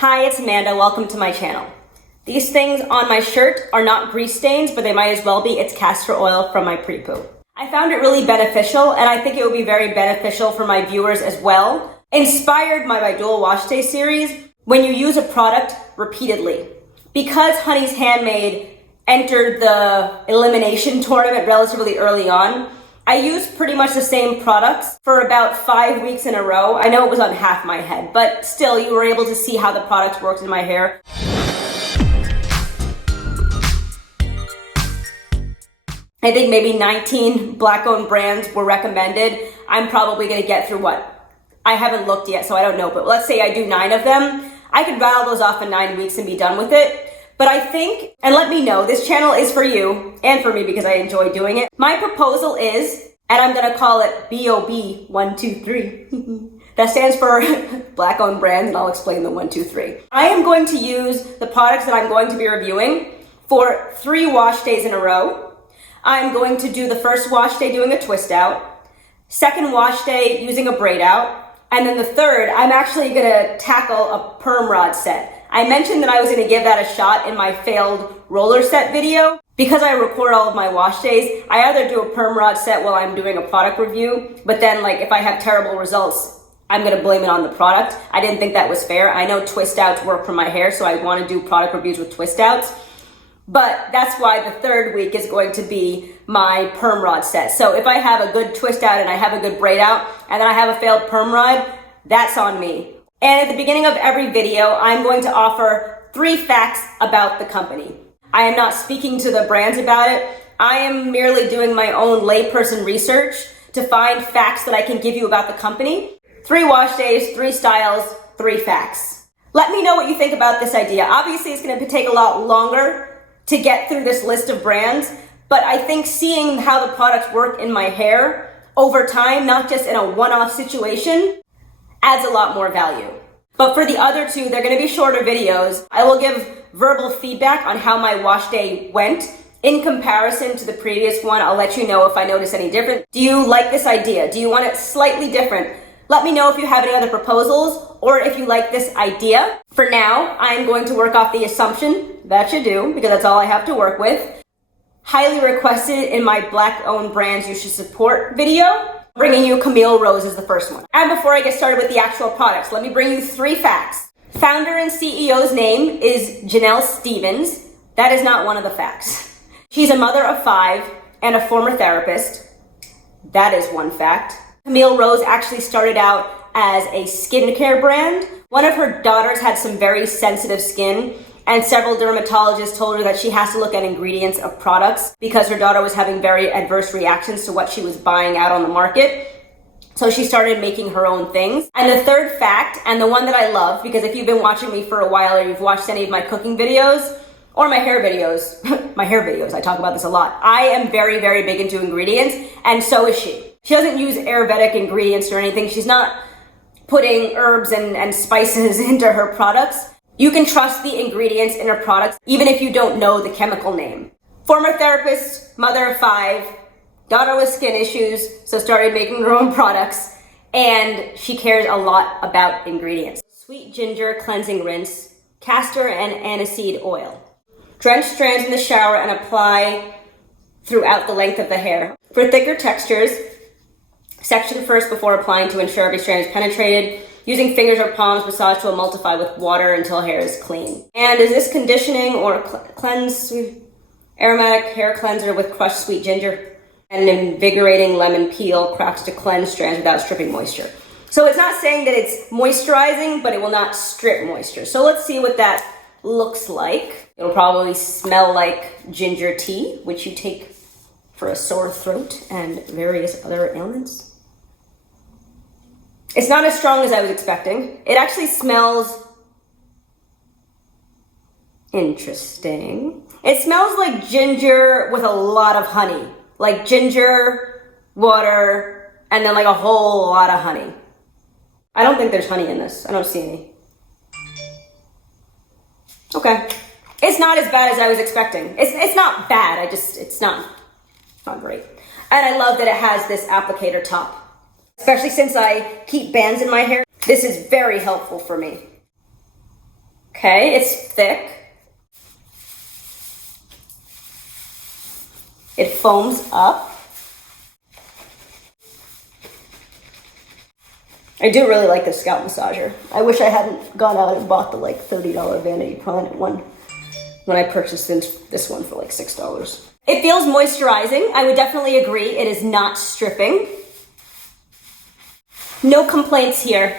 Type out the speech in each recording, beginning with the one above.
Hi, it's Amanda. Welcome to my channel. These things on my shirt are not grease stains, but they might as well be. It's castor oil from my pre-poo. I found it really beneficial, and I think it would be very beneficial for my viewers as well. Inspired by my dual wash day series, when you use a product repeatedly. Because Honey's Handmade entered the elimination tournament relatively early on, I used pretty much the same products for about 5 weeks in a row. I know it was on half my head, but still you were able to see how the products worked in my hair. I think maybe 19 Black-owned brands were recommended. I'm probably gonna get through what? I haven't looked yet, so I don't know, but let's say I do 9 of them. I could rattle those off in 9 weeks and be done with it. But I think, and let me know, this channel is for you and for me because I enjoy doing it. My proposal is, and I'm gonna call it BOB123. That stands for Black-owned brands, and I'll explain the 1, 2, 3. I am going to use the products that I'm going to be reviewing for 3 wash days in a row. I'm going to do the first wash day doing a twist out, second wash day using a braid out, and then the third, I'm actually gonna tackle a perm rod set. I mentioned that I was gonna give that a shot in my failed roller set video. Because I record all of my wash days, I either do a perm rod set while I'm doing a product review, but then like if I have terrible results, I'm gonna blame it on the product. I didn't think that was fair. I know twist outs work for my hair, so I wanna do product reviews with twist outs. But that's why the third week is going to be my perm rod set. So if I have a good twist out and I have a good braid out, and then I have a failed perm rod, that's on me. And at the beginning of every video, I'm going to offer 3 facts about the company. I am not speaking to the brands about it. I am merely doing my own layperson research to find facts that I can give you about the company. 3 wash days, 3 styles, 3 facts. Let me know what you think about this idea. Obviously, it's going to take a lot longer to get through this list of brands, but I think seeing how the products work in my hair over time, not just in a one-off situation, adds a lot more value. But for the other 2, they're gonna be shorter videos. I will give verbal feedback on how my wash day went in comparison to the previous one. I'll let you know if I notice any different. Do you like this idea? Do you want it slightly different? Let me know if you have any other proposals or if you like this idea. For now, I'm going to work off the assumption that you do, because that's all I have to work with. Highly requested in my Black-owned brands you should support video. Bringing you Camille Rose is the first one. And before I get started with the actual products, let me bring you 3 facts. Founder and CEO's name is Janell Stevens. That is not one of the facts. She's a mother of 5 and a former therapist. That is one fact. Camille Rose actually started out as a skincare brand. One of her daughters had some very sensitive skin, and several dermatologists told her that she has to look at ingredients of products because her daughter was having very adverse reactions to what she was buying out on the market. So she started making her own things. And the third fact, and the one that I love, because if you've been watching me for a while or you've watched any of my cooking videos or my hair videos, I talk about this a lot. I am very, very big into ingredients, and so is she. She doesn't use Ayurvedic ingredients or anything. She's not putting herbs and spices into her products. You can trust the ingredients in her products, even if you don't know the chemical name. Former therapist, mother of 5, daughter with skin issues, so started making her own products, and she cares a lot about ingredients. Sweet ginger cleansing rinse, castor and aniseed oil. Drench strands in the shower and apply throughout the length of the hair. For thicker textures, section first before applying to ensure every strand is penetrated. Using fingers or palms, massage to emulsify with water until hair is clean. And is this conditioning or cleanse aromatic hair cleanser with crushed sweet ginger and an invigorating lemon peel cracked to cleanse strands without stripping moisture. So it's not saying that it's moisturizing, but it will not strip moisture. So let's see what that looks like. It'll probably smell like ginger tea, which you take for a sore throat and various other ailments. It's not as strong as I was expecting. It actually smells interesting. It smells like ginger with a lot of honey. Like ginger, water, and then like a whole lot of honey. I don't think there's honey in this. I don't see any. Okay. It's not as bad as I was expecting. It's not bad. It's not great. And I love that it has this applicator top. Especially since I keep bands in my hair. This is very helpful for me. Okay, it's thick. It foams up. I do really like this scalp massager. I wish I hadn't gone out and bought the like $30 Vanity Planet one when I purchased this one for like $6. It feels moisturizing. I would definitely agree. It is not stripping. No complaints here.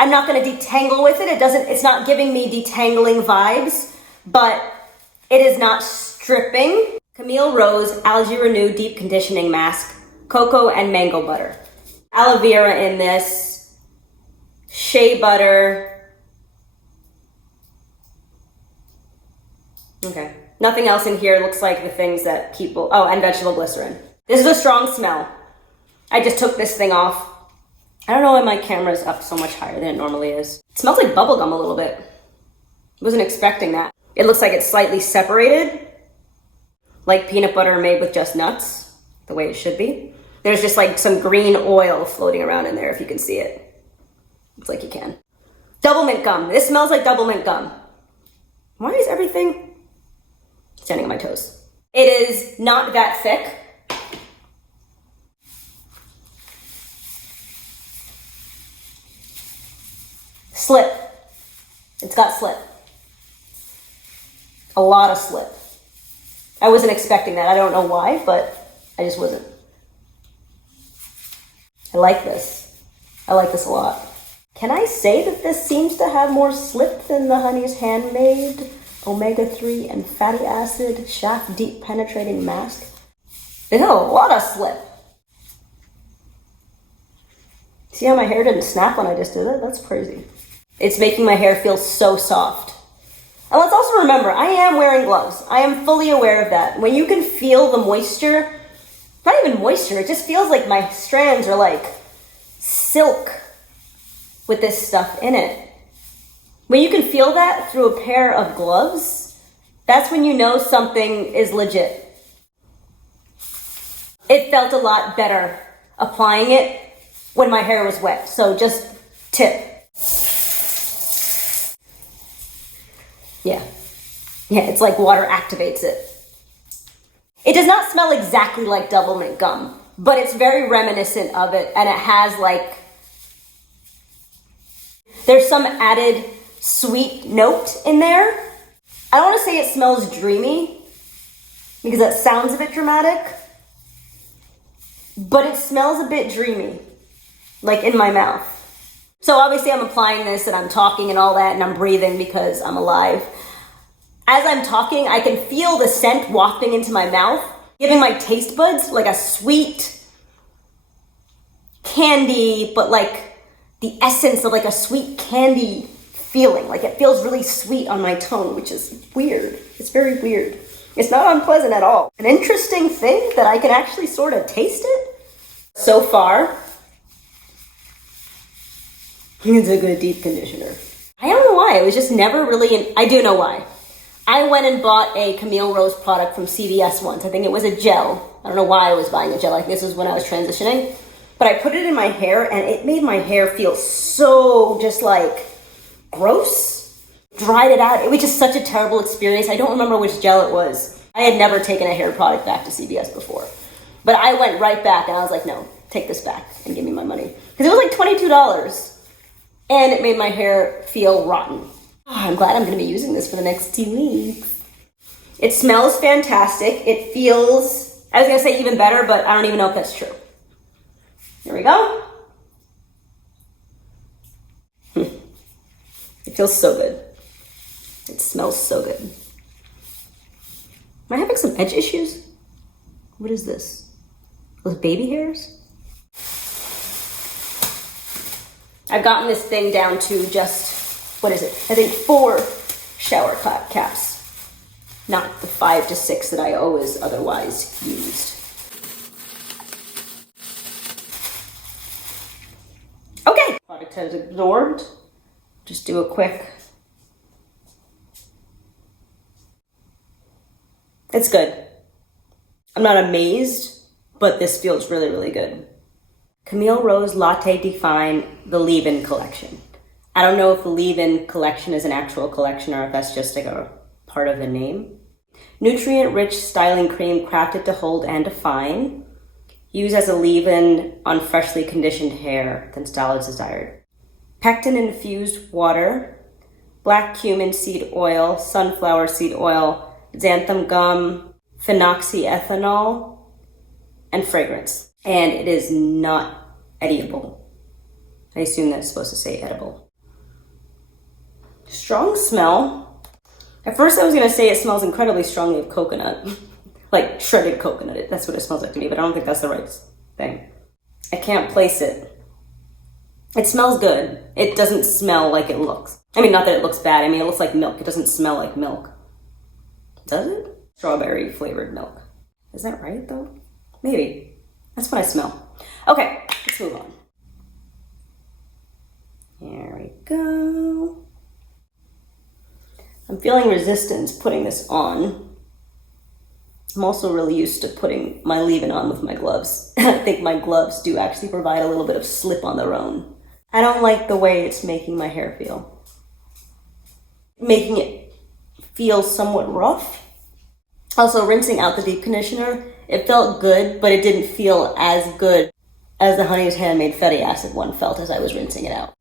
I'm not going to detangle with it. It's not giving me detangling vibes, but it is not stripping. Camille Rose Algae Renew Deep Conditioning Mask, cocoa and mango butter. Aloe vera in this, shea butter. Okay, nothing else in here. Looks like the things that people, oh, and vegetable glycerin. This is a strong smell. I just took this thing off. I don't know why my camera's up so much higher than it normally is. It smells like bubblegum a little bit. Wasn't expecting that. It looks like it's slightly separated, like peanut butter made with just nuts, the way it should be. There's just like some green oil floating around in there if you can see it. It's like you can. Double mint gum. This smells like double mint gum. Why is everything standing on my toes? It is not that thick. Slip. It's got slip. A lot of slip. I wasn't expecting that. I don't know why, but I just wasn't. I like this. I like this a lot. Can I say that this seems to have more slip than the Honey's Handmade omega-3 and fatty acid shaft deep penetrating mask? It had a lot of slip. See how my hair didn't snap when I just did it? That's crazy. It's making my hair feel so soft. And let's also remember, I am wearing gloves. I am fully aware of that. When you can feel the moisture, not even moisture, it just feels like my strands are like silk with this stuff in it. When you can feel that through a pair of gloves, that's when you know something is legit. It felt a lot better applying it when my hair was wet. So just tip. Yeah, it's like water activates it. It does not smell exactly like double mint gum, but it's very reminiscent of it, and it has like, there's some added sweet note in there. I don't want to say it smells dreamy, because that sounds a bit dramatic, but it smells a bit dreamy, like in my mouth. So obviously I'm applying this and I'm talking and all that, and I'm breathing because I'm alive. As I'm talking, I can feel the scent wafting into my mouth, giving my taste buds like a sweet candy, but like the essence of like a sweet candy feeling. Like it feels really sweet on my tongue, which is weird. It's very weird. It's not unpleasant at all. An interesting thing that I can actually sort of taste it. So far, it's a good deep conditioner. I don't know why. It was just never really I do know why. I went and bought a Camille Rose product from CVS once. I think it was a gel. I don't know why I was buying a gel. Like this was when I was transitioning. But I put it in my hair and it made my hair feel so just like gross. Dried it out. It was just such a terrible experience. I don't remember which gel it was. I had never taken a hair product back to CVS before. But I went right back and I was like, no, take this back and give me my money. Because it was like $22. And it made my hair feel rotten. Oh, I'm glad I'm going to be using this for the next 2 weeks. It smells fantastic. It feels, I was going to say even better, but I don't even know if that's true. Here we go. It feels so good. It smells so good. Am I having some edge issues? What is this? Those baby hairs? I've gotten this thing down to just, what is it? I think 4 shower caps, not the 5 to 6 that I always otherwise used. Okay, product has absorbed. Just do a quick. It's good. I'm not amazed, but this feels really, really good. Camille Rose Latte Define, the Leave-In collection. I don't know if the leave-in collection is an actual collection or if that's just like a part of the name. Nutrient-rich styling cream crafted to hold and define. Use as a leave-in on freshly conditioned hair, then style as desired. Pectin-infused water, black cumin seed oil, sunflower seed oil, xanthan gum, phenoxyethanol, and fragrance. And it is not edible. I assume that's supposed to say edible. Strong smell. At first I was gonna say it smells incredibly strongly of coconut. Like shredded coconut, that's what it smells like to me, but I don't think that's the right thing. I can't place it. It smells good. It doesn't smell like it looks. I mean, not that it looks bad. I mean, it looks like milk. It doesn't smell like milk. Does it? Strawberry flavored milk. Is that right though? Maybe. That's what I smell. Okay, let's move on. Here we go. I'm feeling resistance putting this on. I'm also really used to putting my leave-in on with my gloves. I think my gloves do actually provide a little bit of slip on their own. I don't like the way it's making my hair feel. Making it feel somewhat rough. Also, rinsing out the deep conditioner, it felt good, but it didn't feel as good as the Honey's Handmade Fatty Acid one felt as I was rinsing it out.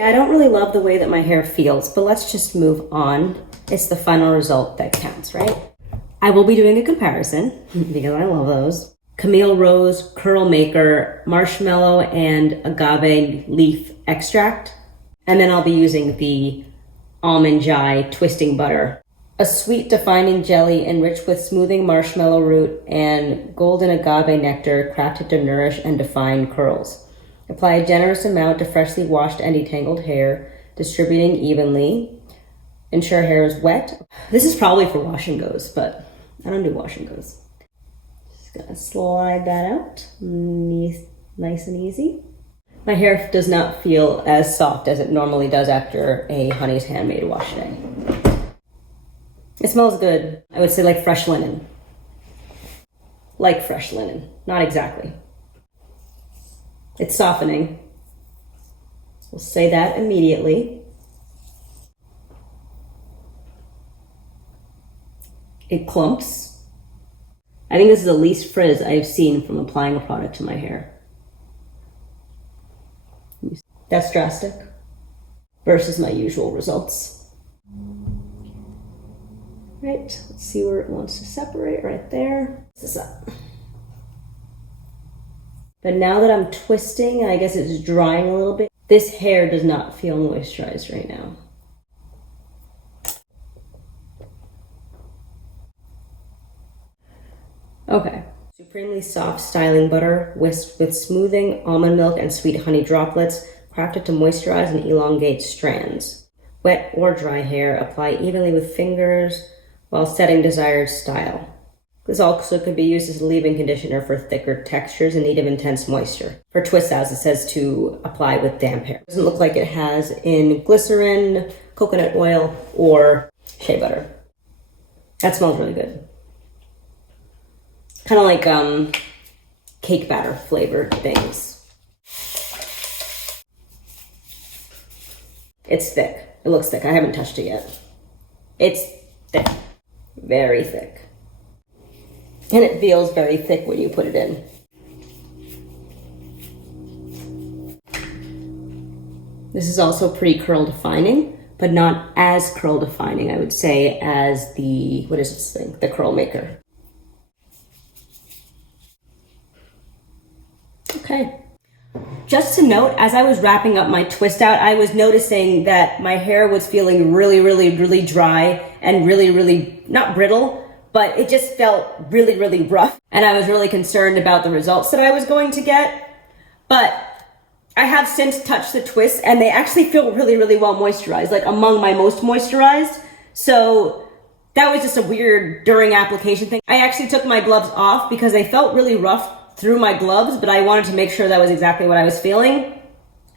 I don't really love the way that my hair feels, but let's just move on. It's the final result that counts, right? I will be doing a comparison because I love those. Camille Rose Curl Maker Marshmallow and Agave Leaf Extract. And then I'll be using the Almond Jai Twisting Butter. A sweet defining jelly enriched with smoothing marshmallow root and golden agave nectar crafted to nourish and define curls. Apply a generous amount to freshly washed and detangled hair, distributing evenly. Ensure hair is wet. This is probably for wash and goes, but I don't do wash and goes. Just gonna slide that out, nice and easy. My hair does not feel as soft as it normally does after a Honey's Handmade wash day. It smells good. I would say like fresh linen. Like fresh linen, not exactly. It's softening. We'll say that immediately. It clumps. I think this is the least frizz I've seen from applying a product to my hair. That's drastic versus my usual results. Right, let's see where it wants to separate, right there. This is up. But now that I'm twisting, I guess it's drying a little bit. This hair does not feel moisturized right now. Okay. Supremely soft styling butter whisked with smoothing almond milk and sweet honey droplets, crafted to moisturize and elongate strands. Wet or dry hair, apply evenly with fingers while setting desired style. This also could be used as a leave-in conditioner for thicker textures in need of intense moisture. For twist outs, it says to apply with damp hair. It doesn't look like it has in glycerin, coconut oil, or shea butter. That smells really good. Kind of like cake batter flavored things. It's thick. It looks thick. I haven't touched it yet. It's thick. Very thick. And it feels very thick when you put it in. This is also pretty curl defining, but not as curl defining, I would say, as the, what is this thing? The Curl Maker. Okay. Just to note, as I was wrapping up my twist out, I was noticing that my hair was feeling really dry and really, not brittle, but it just felt really rough. And I was really concerned about the results that I was going to get. But I have since touched the twists and they actually feel really well moisturized, like among my most moisturized. So that was just a weird during application thing. I actually took my gloves off because they felt really rough through my gloves, but I wanted to make sure that was exactly what I was feeling.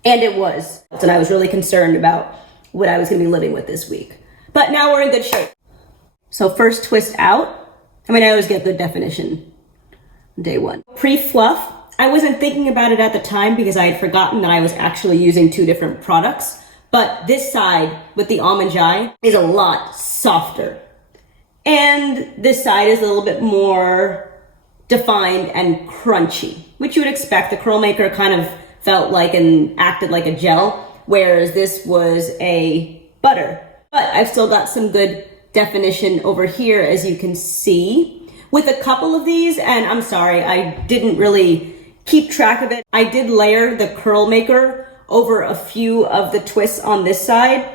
And it was. And I was really concerned about what I was gonna be living with this week. But now we're in good shape. So first twist out. I mean, I always get the definition day one. Pre-fluff. I wasn't thinking about it at the time because I had forgotten that I was actually using two different products. But this side with the almond jai is a lot softer. And this side is a little bit more defined and crunchy, which you would expect. The curl maker kind of felt like and acted like a gel, whereas this was a butter. But I've still got some good definition over here, as you can see. With a couple of these, and I'm sorry, I didn't really keep track of it. I did layer the curl maker over a few of the twists on this side.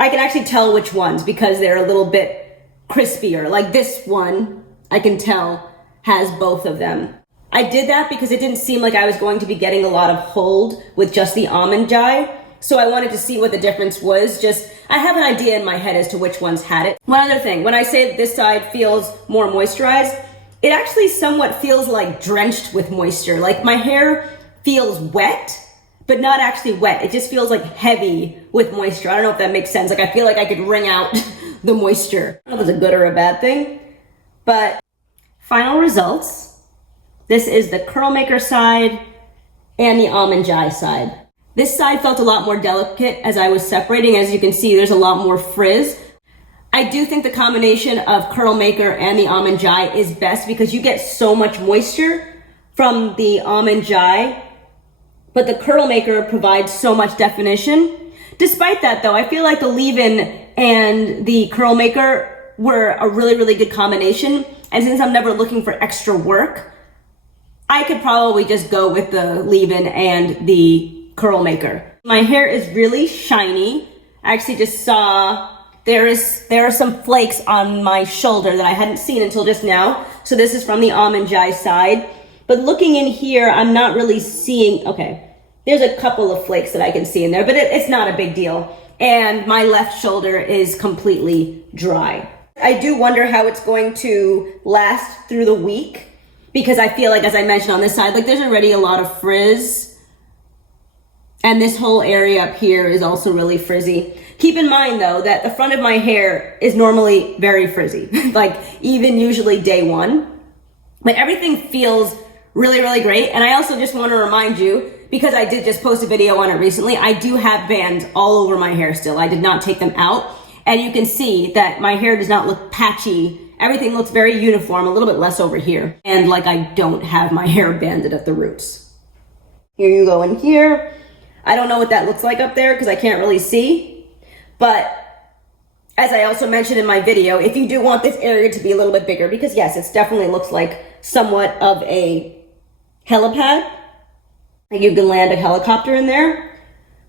I can actually tell which ones because they're a little bit crispier. Like this one, I can tell has both of them. I did that because it didn't seem like I was going to be getting a lot of hold with just the almond jai. So I wanted to see what the difference was. I have an idea in my head as to which ones had it. One other thing, when I say that this side feels more moisturized, it actually somewhat feels like drenched with moisture. Like my hair feels wet, but not actually wet. It just feels like heavy with moisture. I don't know if that makes sense. Like I feel like I could wring out the moisture. I don't know if it's a good or a bad thing, but final results. This is the curl maker side and the almond jai side. This side felt a lot more delicate as I was separating. As you can see, there's a lot more frizz. I do think the combination of curl maker and the almond jai is best because you get so much moisture from the almond jai, but the curl maker provides so much definition. Despite that though, I feel like the leave-in and the curl maker were a really, really good combination. And since I'm never looking for extra work, I could probably just go with the leave-in and the curl maker. My hair is really shiny. I actually just saw there are some flakes on my shoulder that I hadn't seen until just now. So this is from the almond jai side. But looking in here, I'm not really seeing, okay, there's a couple of flakes that I can see in there, but it's not a big deal. And my left shoulder is completely dry. I do wonder how it's going to last through the week because I feel like, as I mentioned on this side, like there's already a lot of frizz. And this whole area up here is also really frizzy. Keep in mind though, that the front of my hair is normally very frizzy, like even usually day one, but everything feels really, really great. And I also just want to remind you, because I did just post a video on it recently, I do have bands all over my hair still. I did not take them out. And you can see that my hair does not look patchy. Everything looks very uniform, a little bit less over here. And like I don't have my hair banded at the roots. Here you go in here. I don't know what that looks like up there because I can't really see. But as I also mentioned in my video, if you do want this area to be a little bit bigger, because yes, it definitely looks like somewhat of a helipad. Like you can land a helicopter in there.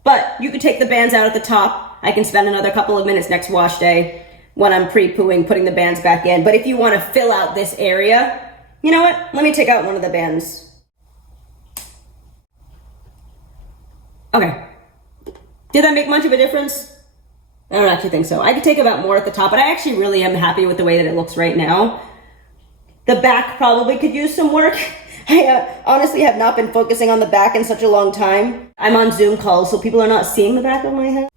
But you could take the bands out at the top. I can spend another couple of minutes next wash day when I'm pre-pooing, putting the bands back in. But if you want to fill out this area, you know what? Let me take out one of the bands. Okay. Did that make much of a difference? I don't actually think so. I could take about more at the top, but I actually really am happy with the way that it looks right now. The back probably could use some work. I honestly have not been focusing on the back in such a long time. I'm on Zoom calls, so people are not seeing the back of my head.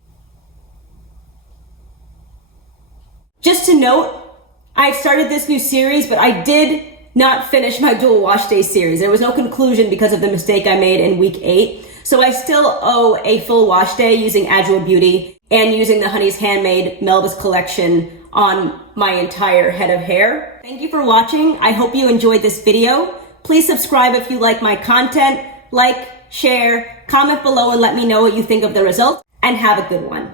Just to note, I've started this new series, but I did not finish my dual wash day series. There was no conclusion because of the mistake I made in week 8. So I still owe a full wash day using Agile Beauty and using the Honey's Handmade Melba's collection on my entire head of hair. Thank you for watching. I hope you enjoyed this video. Please subscribe if you like my content. Like, share, comment below and let me know what you think of the results, and have a good one.